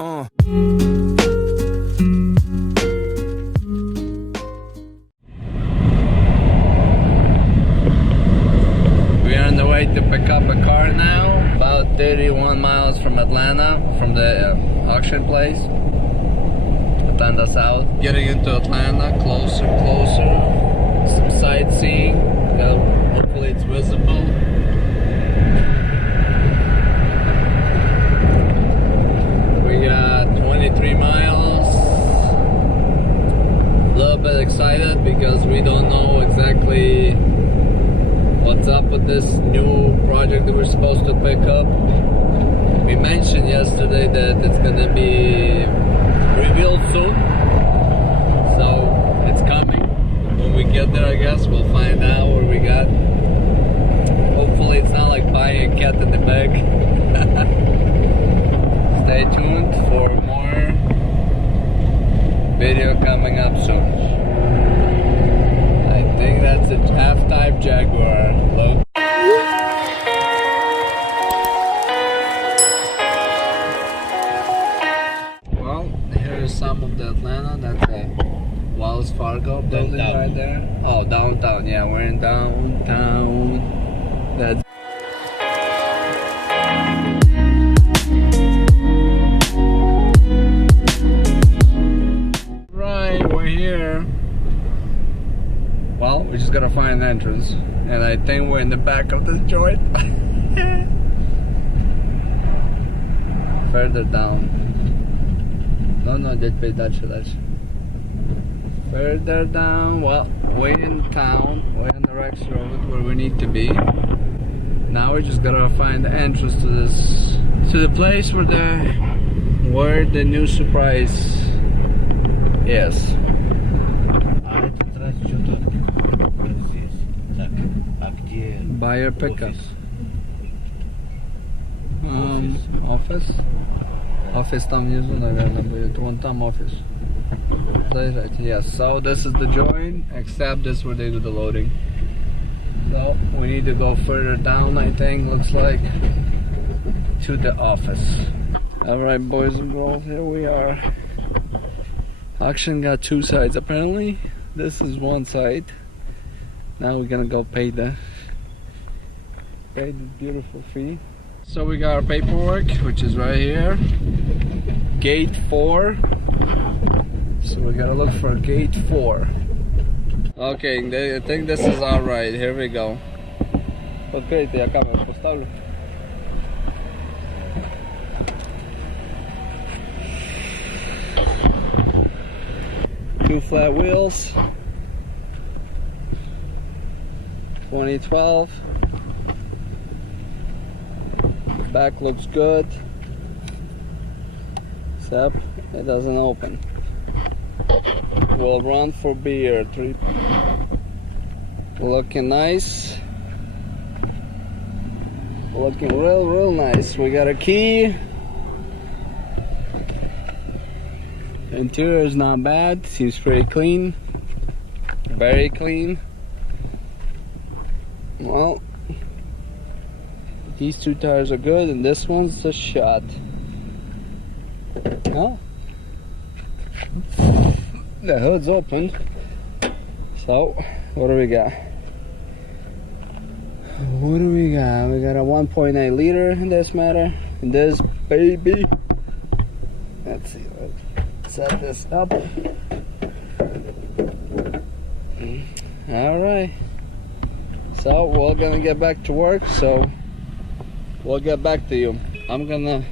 We're on the way to pick up a car now, about 31 miles from Atlanta, from the auction place. Atlanta South. Getting into Atlanta, closer. Some sightseeing. Hopefully it's visible. We got 23 miles. A little bit excited because we don't know exactly what's up with this new project that we're supposed to pick up. We mentioned yesterday that it's gonna be revealed soon, so it's coming. When we get there, I guess we'll find out what we got. Hopefully it's not like buying a cat in the bag. Stay tuned for more video coming up soon. I think that's a half-type Jaguar. Look. Some of the Atlanta, that's a Wells Fargo building right there. Oh, downtown, yeah, we're in downtown. That's right, we're here. Well, we just gotta find an entrance, and I think we're in the back of this joint. Further down. No, that's further down. Well, we're in town, we're on the Rex Road where we need to be. Now we just gotta find the entrance to this, to the place where the new surprise is. Buyer pickup. Office? Office там внизу, наверное, будет. Вон там офис. Заезжайте. Yes, so this is the joint, except this is where they do the loading. So we need to go further down, I think, looks like, to the office. Alright, boys and girls, here we are. Auction got two sides apparently. This is one side. Now we're gonna go pay the beautiful fee. So we got our paperwork, which is right here. Gate 4. So we gotta look for gate 4. Okay, I think this is alright. Here we go. Откройте, я камеру поставлю. Two flat wheels. 2012. Back looks good, except it doesn't open. We'll run for beer. Looking nice. Looking real nice. We got a key. Interior is not bad. Seems pretty clean. Very clean. Well, these two tires are good, and this one's a shot. Oh, the hood's open. So, what do we got? What do we got? We got a 1.8 liter in this matter. In this baby. Let's see. Let's set this up. All right. So we're gonna get back to work. So. We'll get back to you. I'm gonna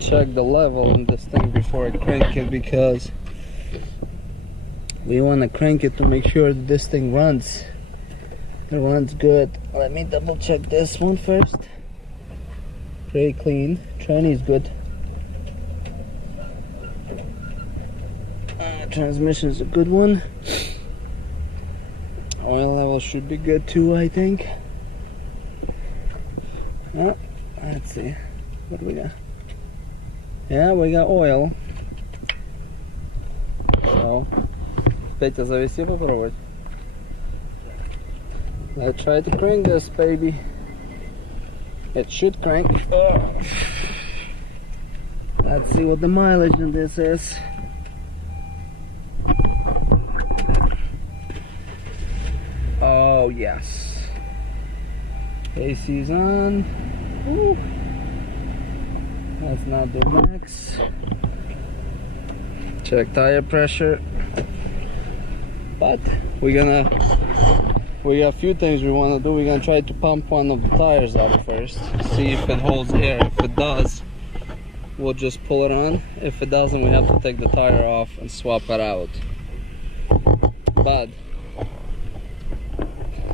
check the level in this thing before I crank it, because we want to crank it to make sure that this thing runs. It runs good. Let me double check this one first. Pretty clean. Tranny is good. Transmission is a good one. Oil level should be good too, I think. Let's see. What do we got? Yeah, we got oil. So, Петя, завести попробовать? Let's try to crank this baby. It should crank. Let's see what the mileage on this is. Oh yes, AC's on. Woo. That's not the max. Check tire pressure. But we got a few things we want to do. We're gonna try to pump one of the tires up first, see if it holds air. If it does, we'll just pull it on. If it doesn't, we have to take the tire off and swap it out. But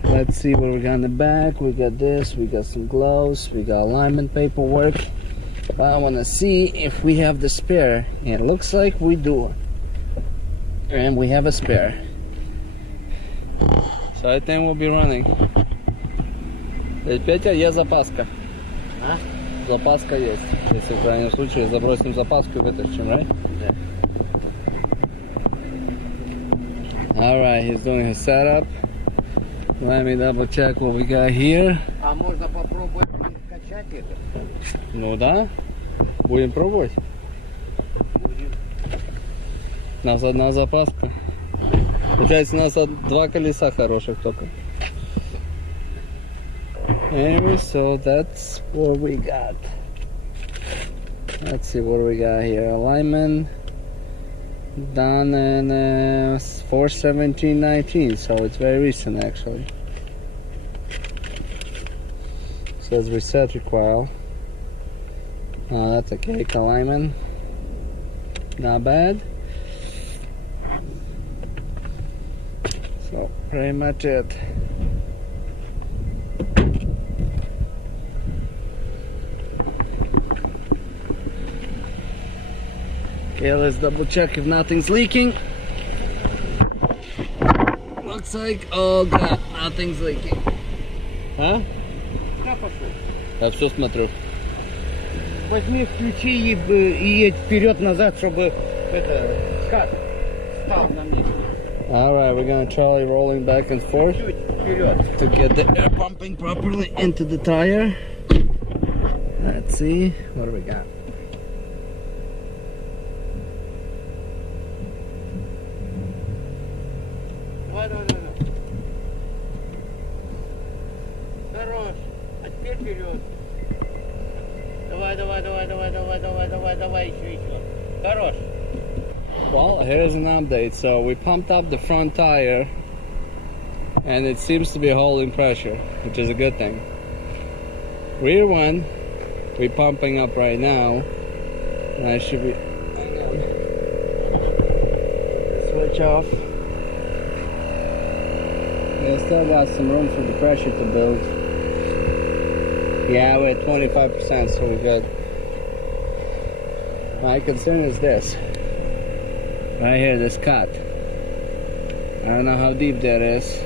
let's see what we got in the back. We got this, we got some gloves, we got alignment paperwork. But I want to see if we have the spare. It looks like we do. And we have a spare. So I think we'll be running. Петя, есть запаска. А? Запаска есть. Если в крайнем случае забросим запаску и вытащим, right? Yeah. Alright, he's doing his setup. Let me double check what we got here. А можно попробовать качать это? Ну да. Будем пробовать. Будем. У нас одна запаска. Получается, у нас два колеса хороших только. Anyway, so that's what we got. Let's see what we got here. Alignment done in 4/17/19, so it's very recent actually. Says reset recoil. That's a cake alignment. Not bad. So pretty much it. Okay, let's double check if nothing's leaking. Looks like, oh god, nothing's leaking. Huh? Да, пошел. Я все смотрю. Возьми ключи и едь вперед-назад, чтобы это скат стал на месте. Alright, we're gonna try rolling back and forth Чуть вперед. to get the air pumping properly into the tire. Let's see, what do we got? Давай. Хорош. А теперь вперед. Давай, еще. Хорош. Well, here's an update. So we pumped up the front tire and it seems to be holding pressure, which is a good thing. Rear one, we're pumping up right now. And I should be, hang on. Switch off. We still got some room for the pressure to build. Yeah, we're at 25%, so we're good. My concern is this. Right here, this cut. I don't know how deep that is.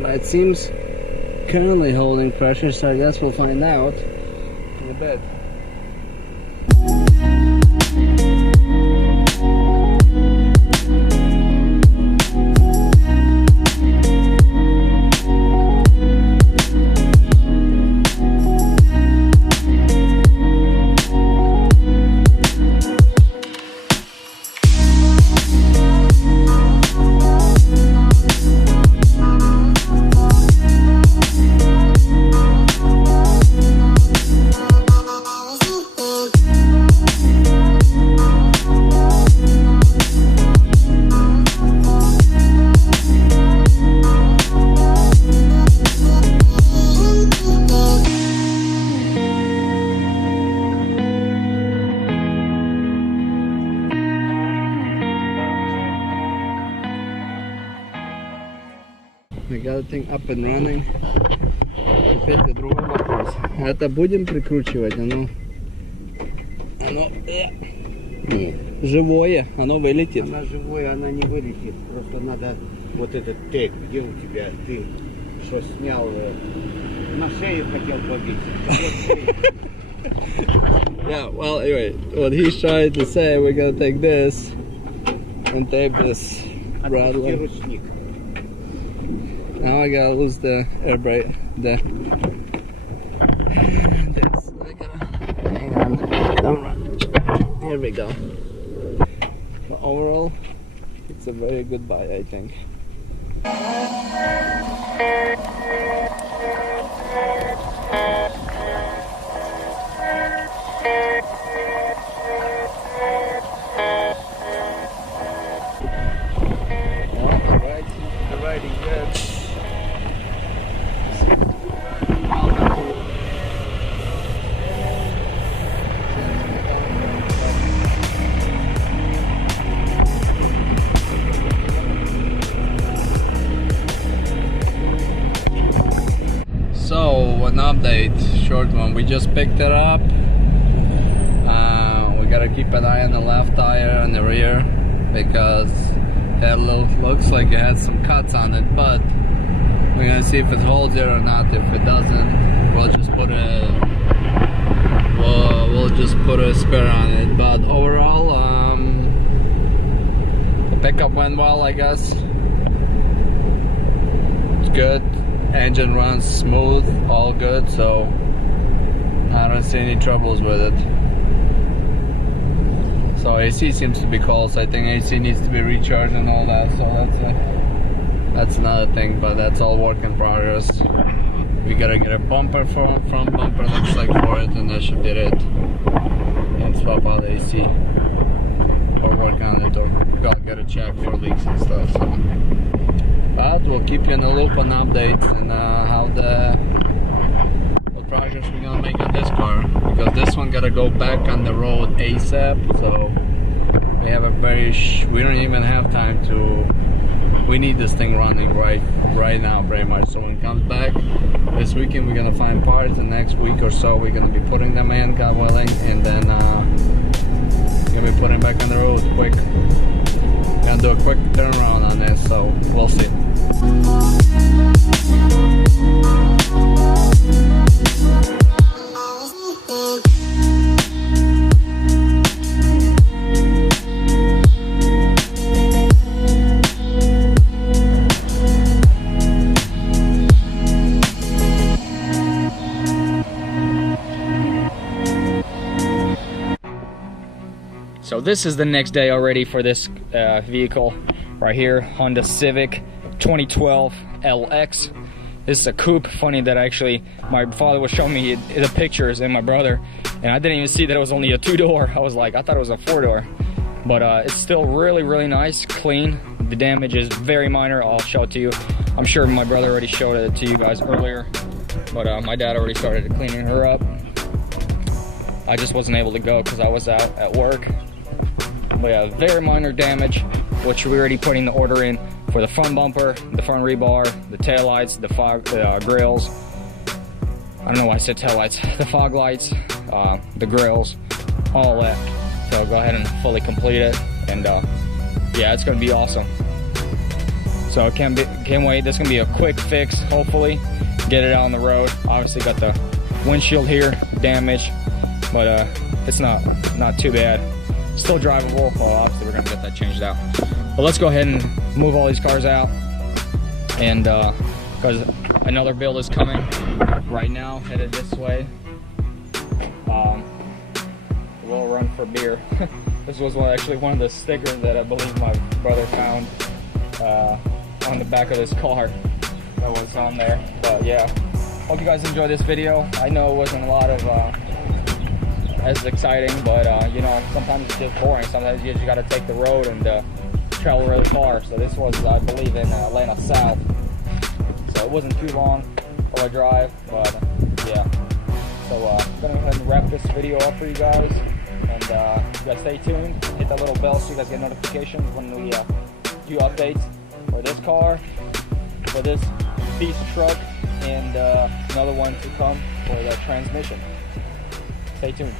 But it seems currently holding pressure, so I guess we'll find out in a bit. We got the thing up and running. Опять другой вопрос. Это будем прикручивать? Оно Нет. живое, оно вылетит. Она живая, она не вылетит. Просто надо вот этот тейп, где у тебя, ты что снял, на шею хотел повесить. Yeah, well, anyway, what he's trying to say, we're gonna take this and tape this Отпусти rattler. ручник. Now I gotta lose the air brake. Here we go. But overall, it's a very good buy, I think. Riding good. So an update, short one. We just picked it up. We gotta keep an eye on the left tire and the rear because it looks like it has some cuts on it, but we're gonna see if it holds it or not. If it doesn't, we'll just put a spare on it. But overall, the pickup went well, I guess. It's good. Engine runs smooth, all good. So I don't see any troubles with it. So AC seems to be cold, so I think AC needs to be recharged and all that, so that's another thing, but that's all work in progress. We gotta get a bumper, front bumper looks like for it, and that should be it. And swap out the AC. Or work on it, or gotta get a check for leaks and stuff, so. But we'll keep you in the loop on updates and what progress we're gonna make on this car, because this one gotta go back on the road ASAP. So we have we don't even have time to. We need this thing running right now, pretty much. So when it comes back this weekend, we're gonna find parts, and next week or so we're gonna be putting them in, God willing, and then we're gonna be putting back on the road quick. Gonna do a quick turnaround on this, so we'll see. So this is the next day already for this vehicle right here, Honda Civic 2012 LX. This is a coupe. Funny that actually my father was showing me the pictures and my brother, and I didn't even see that it was only a 2-door. I was like, I thought it was a 4-door. But it's still really nice, clean. The damage is very minor. I'll show it to you. I'm sure my brother already showed it to you guys earlier, but my dad already started cleaning her up. I just wasn't able to go because I was out at work. But yeah, very minor damage, which we're already putting the order in for the front bumper, the front rebar, the tail lights, the fog grills. I don't know why I said tail lights. The fog lights, the grills, all that. So go ahead and fully complete it, and yeah, it's gonna be awesome. So I can't wait. This is gonna be a quick fix, hopefully. Get it out on the road. Obviously got the windshield here damaged, but it's not too bad. Still drivable. Well, obviously we're gonna get that changed out. But let's go ahead and move all these cars out, and because another build is coming right now, headed this way. We'll run for beer. This was actually one of the stickers that I believe my brother found on the back of this car that was on there. But yeah, hope you guys enjoy this video. I know it wasn't a lot of as exciting, but you know, sometimes it's just boring. Sometimes you just gotta take the road and travel really far. So this was, I believe, in Atlanta South, so it wasn't too long of a drive, but yeah. So I'm gonna go ahead and wrap this video up for you guys, and you guys stay tuned, hit that little bell so you guys get notifications when we do updates for this car, for this beast truck, and another one to come for the transmission. Stay tuned.